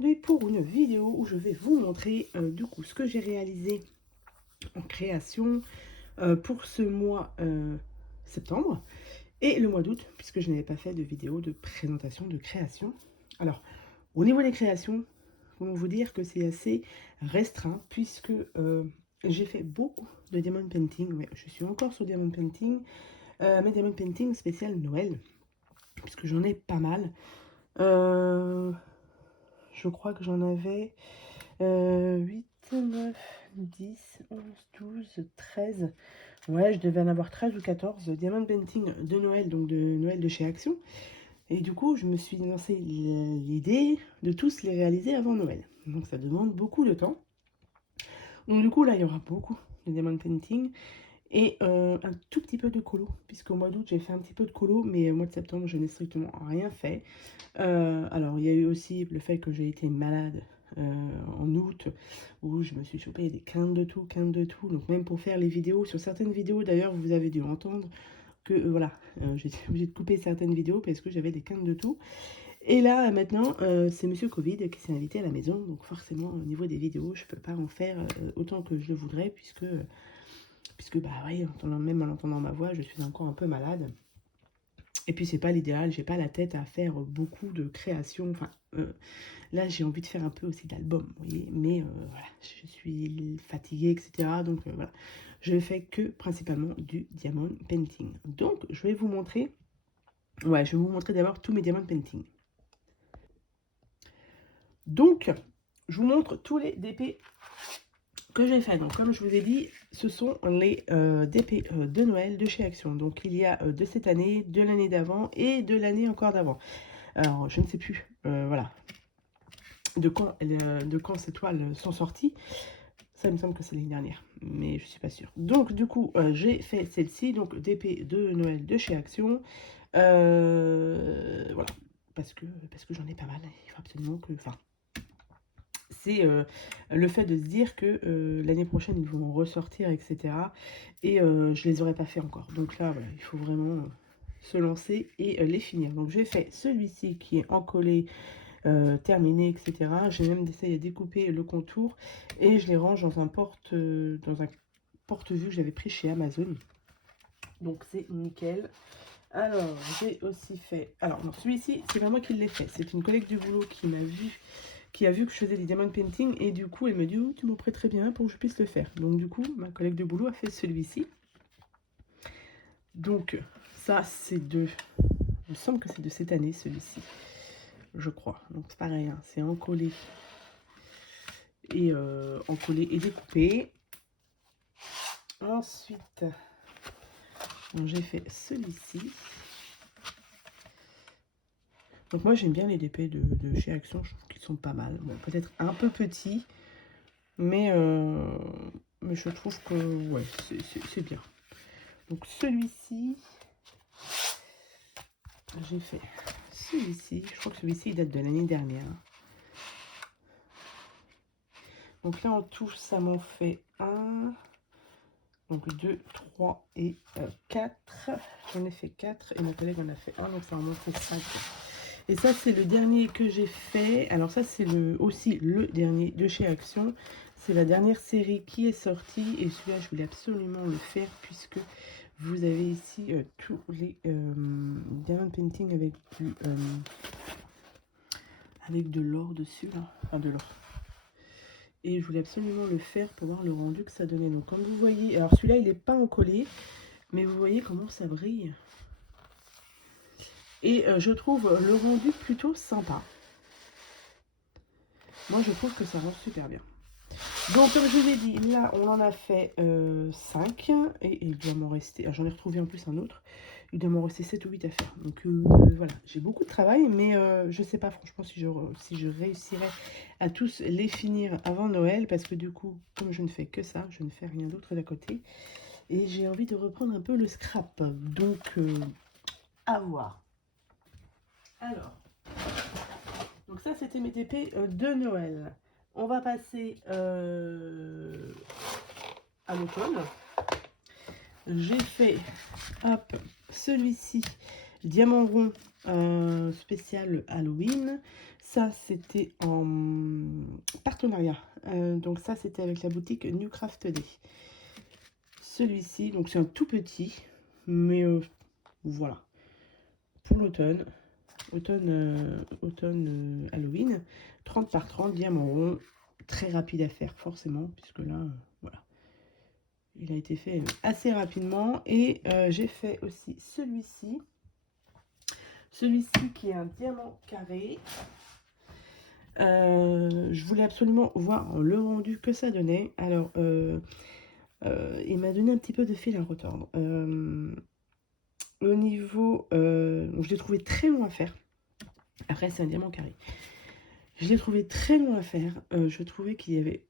aujourd'hui pour une vidéo où je vais vous montrer du coup ce que j'ai réalisé en création pour ce mois septembre et le mois d'août, puisque je n'avais pas fait de vidéo de présentation de création. Alors, au niveau des créations, comment vous dire que c'est assez restreint, puisque j'ai fait beaucoup de diamond painting. Ouais, je suis encore sur diamond painting, mais diamond painting spécial Noël, puisque j'en ai pas mal. Je crois que j'en avais 8, 9, 10, 11, 12, 13. Ouais, je devais en avoir 13 ou 14 diamond painting de Noël, donc de Noël de chez Action. Et du coup, je me suis lancé l'idée de tous les réaliser avant Noël. Donc ça demande beaucoup de temps. Donc du coup, là, il y aura beaucoup de diamond painting et un tout petit peu de colo, puisqu'au mois d'août, j'ai fait un petit peu de colo, mais au mois de septembre, je n'ai strictement rien fait. Alors, il y a eu aussi le fait que j'ai été malade en août, où je me suis chopé des quintes de tout. Donc même pour faire les vidéos, sur certaines vidéos d'ailleurs, vous avez dû entendre que voilà, j'étais obligée de couper certaines vidéos parce que j'avais des quintes de tout. Et là, maintenant, c'est Monsieur Covid qui s'est invité à la maison, donc forcément, au niveau des vidéos, je peux pas en faire autant que je le voudrais, puisque bah oui, même en entendant ma voix, je suis encore un peu malade. Et puis c'est pas l'idéal, j'ai pas la tête à faire beaucoup de créations. Enfin, là j'ai envie de faire un peu aussi d'albums, vous voyez. Mais voilà, je suis fatiguée, etc. Donc voilà, je fais que principalement du diamond painting. Donc je vais vous montrer, ouais, je vais vous montrer d'abord tous mes diamond painting. Donc, je vous montre tous les DP que j'ai fait. Donc, comme je vous ai dit, ce sont les DP de Noël de chez Action. Donc, il y a de cette année, de l'année d'avant et de l'année encore d'avant. Alors, je ne sais plus, voilà, de quand ces toiles sont sorties. Ça, il me semble que c'est l'année dernière, mais je suis pas sûre. Donc, du coup, j'ai fait celle-ci, donc DP de Noël de chez Action. Voilà, parce que j'en ai pas mal. Il faut absolument que... Enfin, c'est le fait de se dire que l'année prochaine, ils vont ressortir, etc. Et je les aurais pas fait encore. Donc là, voilà, il faut vraiment se lancer et les finir. Donc j'ai fait celui-ci qui est encollé, terminé, etc. J'ai même essayé de découper le contour et je les range dans un porte-vue que j'avais pris chez Amazon. Donc c'est nickel. Alors, j'ai aussi fait... Alors, non, celui-ci, c'est pas moi qui l'ai fait. C'est une collègue du boulot qui m'a vu, qui a vu que je faisais des diamond painting. Et du coup, elle me dit, oh, tu m'en prêtes très bien pour que je puisse le faire. Donc, du coup, ma collègue de boulot a fait celui-ci. Donc, ça, c'est de... Il me semble que c'est de cette année, celui-ci. Je crois. Donc, c'est pareil, hein, c'est encollé. Et découpé. Ensuite, j'ai fait celui-ci. Donc moi j'aime bien les DP de chez Action, je trouve qu'ils sont pas mal. Bon, peut-être un peu petits, mais je trouve que ouais, c'est bien. Donc celui-ci, j'ai fait celui-ci. Je crois que celui-ci il date de l'année dernière. Donc là en tout, ça m'en fait 1, donc 2, 3 et 4. J'en ai fait 4 et ma collègue en a fait 1, donc ça en fait 5. Et ça, c'est le dernier que j'ai fait. Alors ça, c'est aussi le dernier de chez Action. C'est la dernière série qui est sortie. Et celui-là, je voulais absolument le faire puisque vous avez ici tous les diamond painting avec de l'or dessus. Là. Enfin, de l'or. Et je voulais absolument le faire pour voir le rendu que ça donnait. Donc, comme vous voyez... Alors, celui-là, il n'est pas encollé. Mais vous voyez comment ça brille. Et je trouve le rendu plutôt sympa. Moi, je trouve que ça rend super bien. Donc, comme je vous ai dit, là, on en a fait 5. Et il doit m'en rester... J'en ai retrouvé en plus un autre. Il doit m'en rester 7 ou 8 à faire. Donc, voilà. J'ai beaucoup de travail, mais je ne sais pas franchement si je réussirai à tous les finir avant Noël. Parce que du coup, comme je ne fais que ça, je ne fais rien d'autre d'à côté. Et j'ai envie de reprendre un peu le scrap. Donc, à voir. Alors, donc ça, c'était mes TP de Noël. On va passer à l'automne. J'ai fait, hop, celui-ci, diamant rond spécial Halloween. ça, c'était en partenariat. Donc ça, c'était avec la boutique New Craft Day. Celui-ci, donc c'est un tout petit, mais voilà. Pour l'automne, automne Halloween, 30 par 30, diamant rond, très rapide à faire forcément, puisque là, voilà. Il a été fait assez rapidement. Et j'ai fait aussi celui-ci. Celui-ci qui est un diamant carré. Je voulais absolument voir le rendu que ça donnait. Alors, il m'a donné un petit peu de fil à retordre. Au niveau... je l'ai trouvé très long à faire. Après, c'est un diamant carré. Je l'ai trouvé très long à faire. Je trouvais qu'il y avait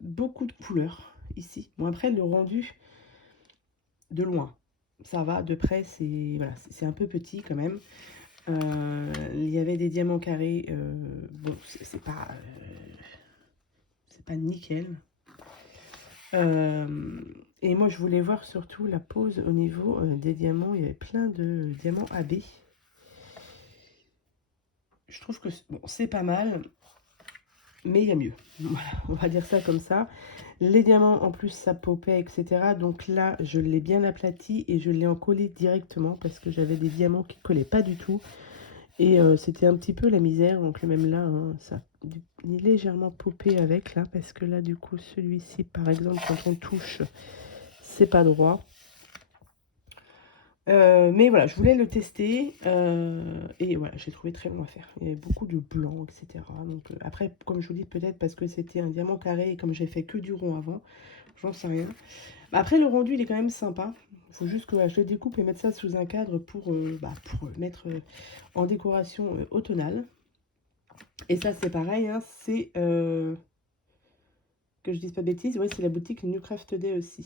beaucoup de couleurs ici. Bon, après, le rendu, de loin, ça va. De près, c'est voilà, c'est un peu petit quand même. Il y avait des diamants carrés. Bon, c'est pas nickel. Et moi, je voulais voir surtout la pose au niveau des diamants. Il y avait plein de diamants AB. Je trouve que bon, c'est pas mal, mais il y a mieux. Voilà, on va dire ça comme ça. Les diamants, en plus, ça popait, etc. Donc là, je l'ai bien aplati et je l'ai encollé directement parce que j'avais des diamants qui ne collaient pas du tout. Et c'était un petit peu la misère. Donc même là, hein, ça est légèrement popé avec, là, parce que là, du coup, celui-ci, par exemple, quand on touche, c'est pas droit. Mais voilà, je voulais le tester et voilà, j'ai trouvé très long à faire. Il y avait beaucoup de blanc, etc. Donc après, comme je vous dis, peut-être parce que c'était un diamant carré et comme j'ai fait que du rond avant, j'en sais rien. Bah, après, le rendu, il est quand même sympa. Il faut juste que voilà, je le découpe et mettre ça sous un cadre pour mettre en décoration automnale. Et ça, c'est pareil, hein, c'est que je dise pas de bêtises, ouais, c'est la boutique New Craft Day aussi.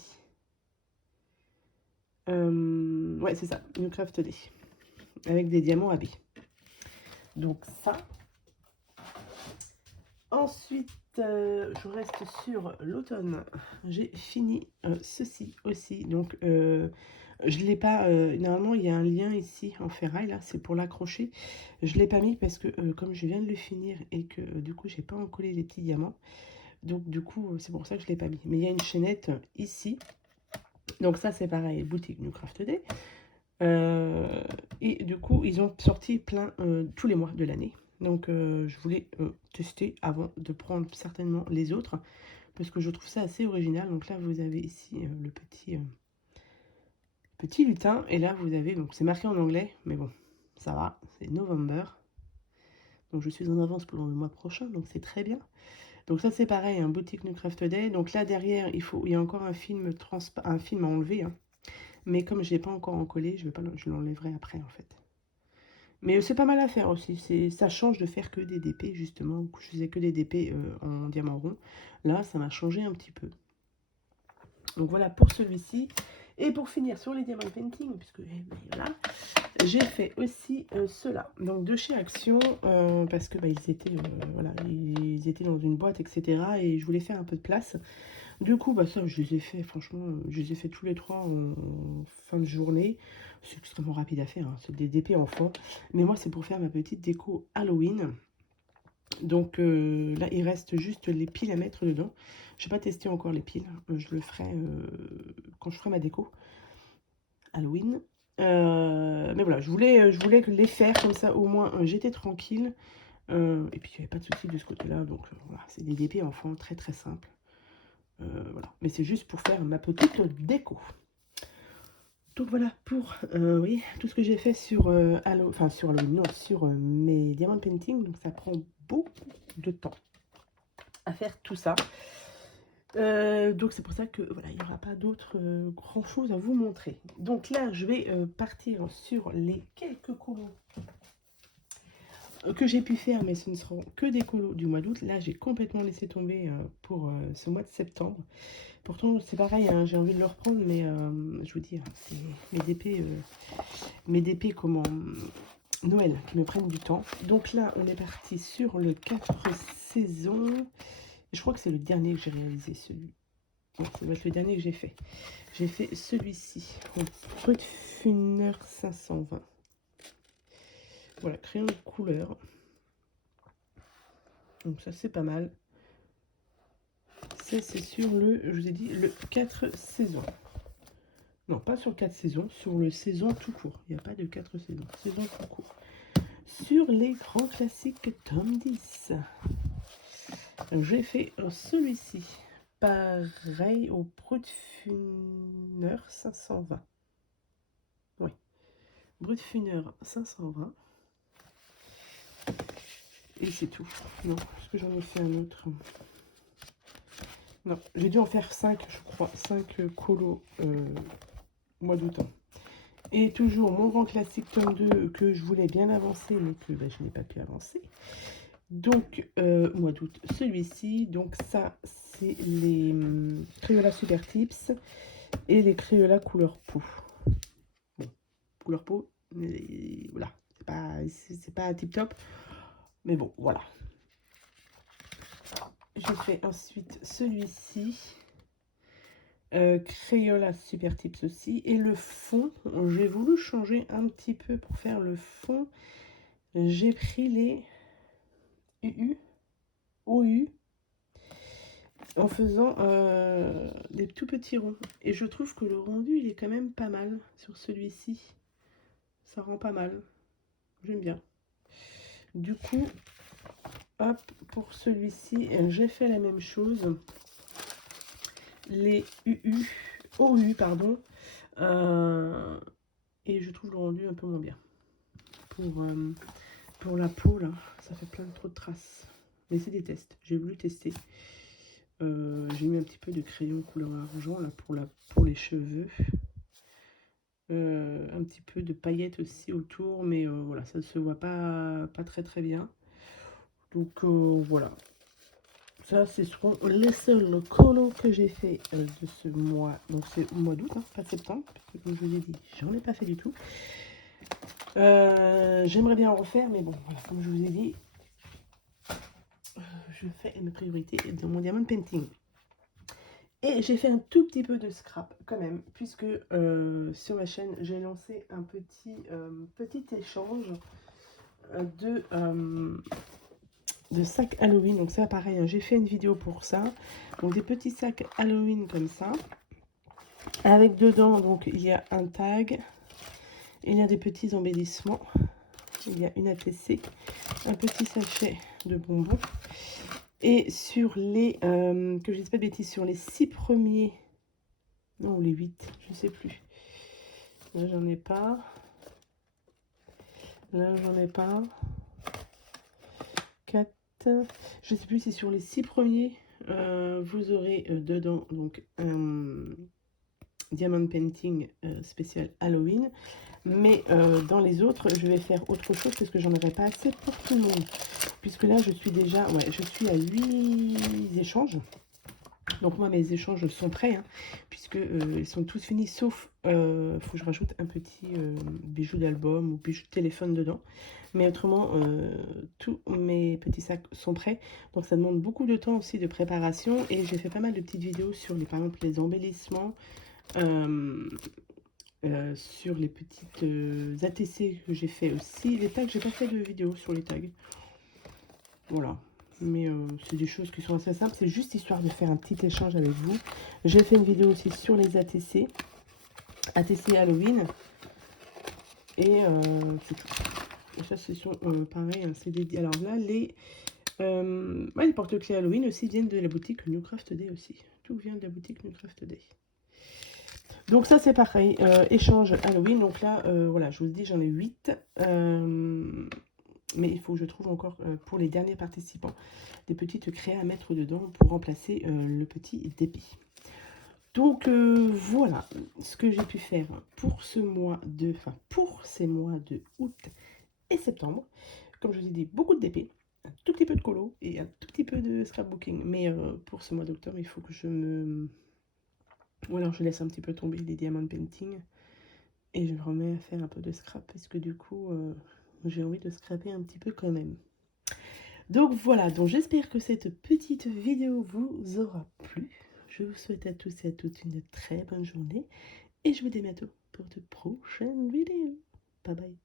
Ouais, c'est ça, New Craft Day. Avec des diamants AB. Donc ça. Ensuite, je reste sur l'automne. J'ai fini ceci aussi. Donc, je ne l'ai pas... normalement, il y a un lien ici en ferraille, là, c'est pour l'accrocher. Je ne l'ai pas mis parce que, comme je viens de le finir et que, du coup, j'ai pas encollé les petits diamants. Donc, du coup, c'est pour ça que je ne l'ai pas mis. Mais il y a une chaînette ici. Donc ça, c'est pareil, boutique New Craft Day. Et du coup, ils ont sorti plein tous les mois de l'année. Donc, je voulais tester avant de prendre certainement les autres. Parce que je trouve ça assez original. Donc là, vous avez ici le petit lutin. Et là, vous avez... Donc, c'est marqué en anglais. Mais bon, ça va. C'est November. Donc, je suis en avance pour le mois prochain. Donc, c'est très bien. Donc, ça, c'est pareil. Un boutique New Craft Day. Donc là, derrière, il y a encore un film à enlever. Hein. Mais comme je n'ai pas encore encollé, je l'enlèverai après, en fait. Mais c'est pas mal à faire aussi. Ça change de faire que des DP, justement. Je faisais que des DP en diamant rond. Là, ça m'a changé un petit peu. Donc voilà pour celui-ci. Et pour finir sur les diamant painting, puisque voilà, j'ai fait aussi ceux-là. Donc de chez Action, parce que ils étaient dans une boîte, etc. Et je voulais faire un peu de place. Du coup, ça, je les ai fait, franchement, je les ai fait tous les trois en fin de journée. C'est extrêmement rapide à faire, hein, c'est des DP enfants. Mais moi, c'est pour faire ma petite déco Halloween. Donc là, il reste juste les piles à mettre dedans. Je n'ai pas testé encore les piles. Je le ferai quand je ferai ma déco Halloween. Mais voilà, je voulais les faire comme ça, au moins, j'étais tranquille. Et puis, il n'y avait pas de souci de ce côté-là. Donc, voilà, c'est des DP enfants très, très simples. Voilà, mais c'est juste pour faire ma petite déco. Donc voilà pour oui, tout ce que j'ai fait sur sur mes diamant painting. Donc ça prend beaucoup de temps à faire tout ça. Donc c'est pour ça que voilà, il n'y aura pas d'autre grand chose à vous montrer. Donc là, je vais partir sur les quelques colos que j'ai pu faire, mais ce ne seront que des colos du mois d'août. Là, j'ai complètement laissé tomber pour ce mois de septembre. Pourtant, c'est pareil, hein, j'ai envie de le reprendre, mais je vous dis, hein, c'est mes DP comment Noël qui me prennent du temps. Donc là, on est parti sur le 4 saisons. Je crois que c'est le dernier que j'ai réalisé, celui. Donc, ça va être le dernier que j'ai fait. J'ai fait celui-ci, Funner 520. Voilà, crayon de couleur. Donc ça, c'est pas mal. C'est sur le, je vous ai dit, le 4 saisons. Non, pas sur 4 saisons, sur le saison tout court. Il n'y a pas de 4 saisons, saison tout court. Sur les grands classiques tome 10. J'ai fait celui-ci. Pareil au Brutfuner 520. Oui, Brutfuner 520. Et c'est tout. Non, est-ce que j'en ai fait un autre? Non, j'ai dû en faire 5, je crois. 5 colos mois d'août. Et toujours mon grand classique tome 2 que je voulais bien avancer, mais que je n'ai pas pu avancer. Donc, mois d'août, celui-ci. Donc ça, c'est les Crayola Super Tips et les Crayola couleur peau. Bon, couleur peau, voilà. C'est pas tip top. Mais bon, voilà. Je fais ensuite celui-ci. Crayola Super Tips aussi. Et le fond, j'ai voulu changer un petit peu pour faire le fond. J'ai pris les UU, OU, en faisant des tout petits ronds. Et je trouve que le rendu, il est quand même pas mal sur celui-ci. Ça rend pas mal. J'aime bien. Du coup, hop, pour celui-ci, j'ai fait la même chose. Les UU, OU, pardon. Et je trouve le rendu un peu moins bien. Pour la peau, là, ça fait trop de traces. Mais c'est des tests. J'ai voulu tester. J'ai mis un petit peu de crayon couleur argent là pour les cheveux. Un petit peu de paillettes aussi autour, mais voilà, ça ne se voit pas très bien. Donc voilà. Ça, ce seront les seuls colos que j'ai fait de ce mois. Donc c'est au mois d'août, hein, pas de septembre, parce que comme je vous ai dit, j'en ai pas fait du tout. J'aimerais bien en refaire, mais bon, voilà, comme je vous ai dit, je fais mes priorités dans mon diamond painting. Et j'ai fait un tout petit peu de scrap quand même, puisque sur ma chaîne, j'ai lancé un petit échange de sacs Halloween. Donc ça, pareil, hein, j'ai fait une vidéo pour ça. Donc des petits sacs Halloween comme ça. Avec dedans, donc il y a un tag, il y a des petits embellissements, il y a une ATC, un petit sachet de bonbons. Et sur les, que je ne dise pas de bêtises, sur les 6 premiers, non, les 8, je ne sais plus. Là, j'en ai pas. Là, j'en ai pas. 4. Je ne sais plus si sur les 6 premiers, vous aurez dedans donc un diamond painting spécial Halloween. Mais dans les autres, je vais faire autre chose parce que j'en aurai pas assez pour tout le monde. Puisque là, je suis déjà, je suis à 8 échanges. Donc moi, mes échanges sont prêts, hein, puisque ils sont tous finis, sauf, faut que je rajoute un petit bijou d'album ou bijou de téléphone dedans. Mais autrement, tous mes petits sacs sont prêts. Donc ça demande beaucoup de temps aussi de préparation. Et j'ai fait pas mal de petites vidéos sur, par exemple, les embellissements, sur les petites ATC que j'ai fait aussi. Les tags, j'ai pas fait de vidéo sur les tags. Voilà. Mais c'est des choses qui sont assez simples. C'est juste histoire de faire un petit échange avec vous. J'ai fait une vidéo aussi sur les ATC. ATC Halloween. Et c'est tout. Et ça, c'est pareil, hein, c'est dédié. Alors là, les porte-clés Halloween aussi viennent de la boutique Newcraft Day aussi. Tout vient de la boutique Newcraft Day. Donc ça, c'est pareil. Échange Halloween. Donc là, voilà, je vous dis, j'en ai 8. Mais il faut que je trouve encore, pour les derniers participants, des petites créas à mettre dedans pour remplacer le petit débit. Donc voilà ce que j'ai pu faire pour ce mois de, pour ces mois de août et septembre. Comme je vous ai dit, beaucoup de DP, un tout petit peu de colo et un tout petit peu de scrapbooking. Mais pour ce mois d'octobre, il faut que je me... Ou alors je laisse un petit peu tomber les diamond painting et je me remets à faire un peu de scrap parce que du coup, j'ai envie de scraper un petit peu quand même. Donc voilà, donc j'espère que cette petite vidéo vous aura plu. Je vous souhaite à tous et à toutes une très bonne journée. Et je vous dis à bientôt pour de prochaines vidéos. Bye bye.